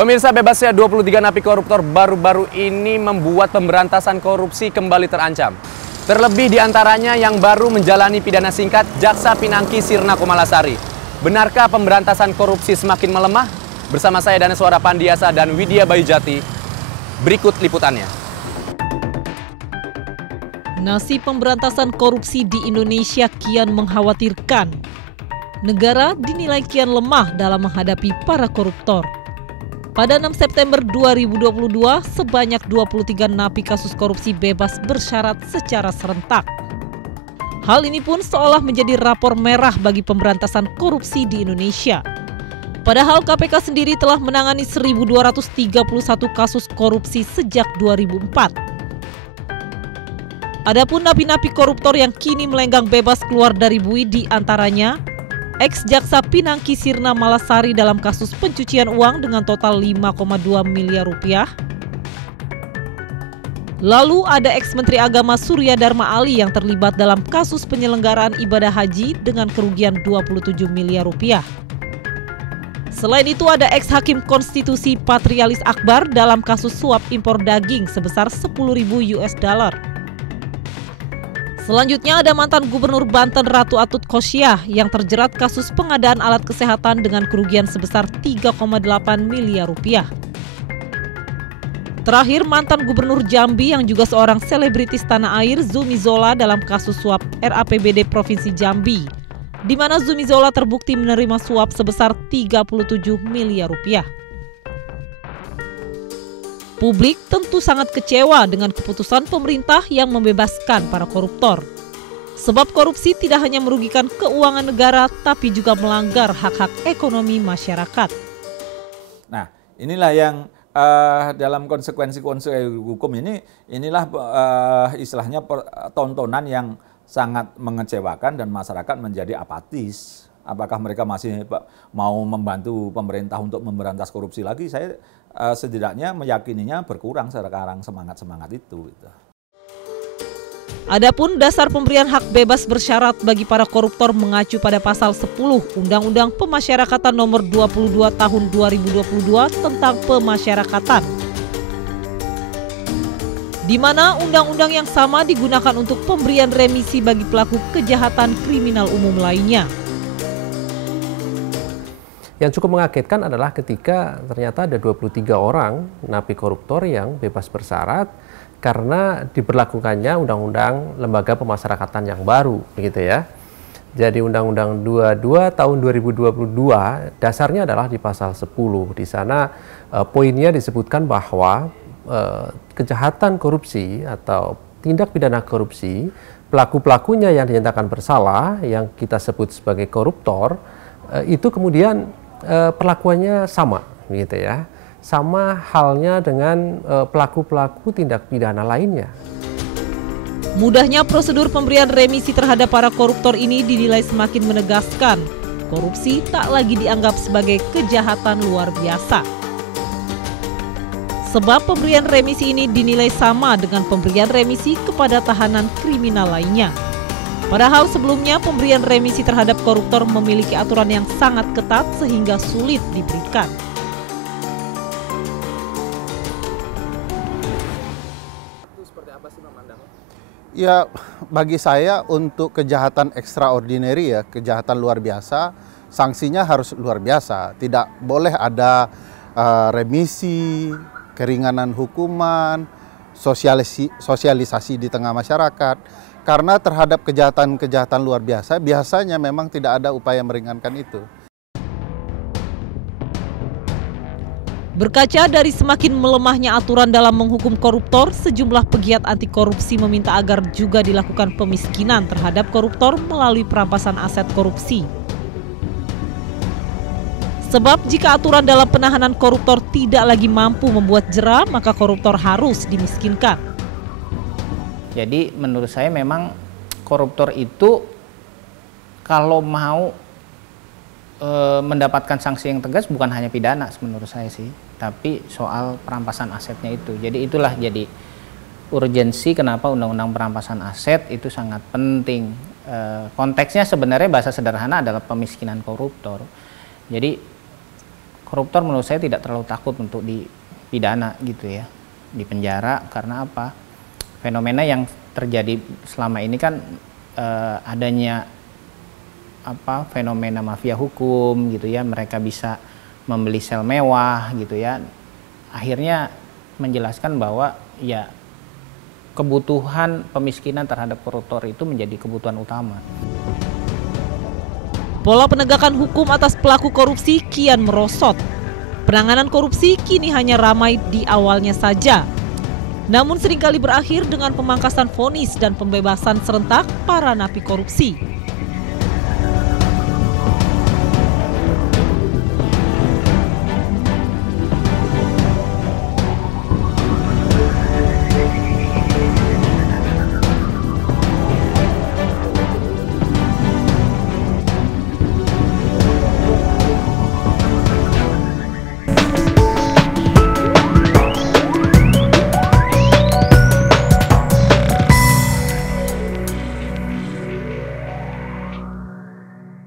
Pemirsa, bebasnya 23 napi koruptor baru-baru ini membuat pemberantasan korupsi kembali terancam. Terlebih diantaranya yang baru menjalani pidana singkat Jaksa Pinangki Sirna Komalasari. Benarkah pemberantasan korupsi semakin melemah? Bersama saya Daneswara Pandiasa dan Widya Bayujati. Berikut liputannya. Nasib pemberantasan korupsi di Indonesia kian mengkhawatirkan. Negara dinilai kian lemah dalam menghadapi para koruptor. Pada 6 September 2022, sebanyak 23 napi kasus korupsi bebas bersyarat secara serentak. Hal ini pun seolah menjadi rapor merah bagi pemberantasan korupsi di Indonesia. Padahal KPK sendiri telah menangani 1.231 kasus korupsi sejak 2004. Adapun napi-napi koruptor yang kini melenggang bebas keluar dari bui di antaranya ex-jaksa Pinangki Sirna Malasari dalam kasus pencucian uang dengan total 5,2 miliar rupiah. Lalu ada ex-Menteri Agama Surya Dharma Ali yang terlibat dalam kasus penyelenggaraan ibadah haji dengan kerugian 27 miliar rupiah. Selain itu ada ex-Hakim Konstitusi Patrialis Akbar dalam kasus suap impor daging sebesar 10.000 US dollar. Selanjutnya ada mantan Gubernur Banten Ratu Atut Khosyah yang terjerat kasus pengadaan alat kesehatan dengan kerugian sebesar 3,8 miliar rupiah. Terakhir mantan Gubernur Jambi yang juga seorang selebritis tanah air Zumi Zola dalam kasus suap RAPBD Provinsi Jambi, di mana Zumi Zola terbukti menerima suap sebesar 37 miliar rupiah. Publik tentu sangat kecewa dengan keputusan pemerintah yang membebaskan para koruptor. Sebab korupsi tidak hanya merugikan keuangan negara, tapi juga melanggar hak-hak ekonomi masyarakat. Nah, inilah yang dalam konsekuensi hukum inilah istilahnya tontonan yang sangat mengecewakan dan masyarakat menjadi apatis. Apakah mereka masih mau membantu pemerintah untuk memberantas korupsi lagi? Saya setidaknya meyakininya berkurang sekarang semangat itu. Adapun dasar pemberian hak bebas bersyarat bagi para koruptor mengacu pada pasal 10 Undang-Undang Pemasyarakatan Nomor 22 Tahun 2022 tentang pemasyarakatan, di mana undang-undang yang sama digunakan untuk pemberian remisi bagi pelaku kejahatan kriminal umum lainnya. Yang cukup mengagetkan adalah ketika ternyata ada 23 orang napi koruptor yang bebas bersyarat karena diberlakukannya Undang-Undang Lembaga Pemasyarakatan yang baru, begitu ya. Jadi Undang-Undang 22 tahun 2022 dasarnya adalah di pasal 10. Di sana poinnya disebutkan bahwa kejahatan korupsi atau tindak pidana korupsi, pelaku-pelakunya yang dinyatakan bersalah, yang kita sebut sebagai koruptor, itu kemudian perlakuannya sama, gitu ya, sama halnya dengan pelaku-pelaku tindak pidana lainnya. Mudahnya prosedur pemberian remisi terhadap para koruptor ini dinilai semakin menegaskan korupsi tak lagi dianggap sebagai kejahatan luar biasa. Sebab pemberian remisi ini dinilai sama dengan pemberian remisi kepada tahanan kriminal lainnya. Padahal sebelumnya pemberian remisi terhadap koruptor memiliki aturan yang sangat ketat sehingga sulit diberikan. Ya, bagi saya untuk kejahatan extraordinary ya, kejahatan luar biasa, sanksinya harus luar biasa. Tidak boleh ada remisi, keringanan hukuman, sosialisasi di tengah masyarakat. Karena terhadap kejahatan-kejahatan luar biasa, biasanya memang tidak ada upaya meringankan itu. Berkaca dari semakin melemahnya aturan dalam menghukum koruptor, sejumlah pegiat anti korupsi meminta agar juga dilakukan pemiskinan terhadap koruptor melalui perampasan aset korupsi. Sebab jika aturan dalam penahanan koruptor tidak lagi mampu membuat jera, maka koruptor harus dimiskinkan. Jadi menurut saya memang koruptor itu kalau mau mendapatkan sanksi yang tegas bukan hanya pidana menurut saya sih, tapi soal perampasan asetnya itu. Jadi itulah jadi urgensi kenapa undang-undang perampasan aset itu sangat penting. Konteksnya sebenarnya bahasa sederhana adalah pemiskinan koruptor. Jadi koruptor menurut saya tidak terlalu takut untuk dipidana gitu ya, di penjara. Karena apa? Fenomena yang terjadi selama ini kan adanya fenomena mafia hukum gitu ya, mereka bisa membeli sel mewah gitu ya, akhirnya menjelaskan bahwa ya kebutuhan pemiskinan terhadap koruptor itu menjadi kebutuhan utama. Pola penegakan hukum atas pelaku korupsi kian merosot. Penanganan korupsi kini hanya ramai di awalnya saja. Namun seringkali berakhir dengan pemangkasan vonis dan pembebasan serentak para napi korupsi.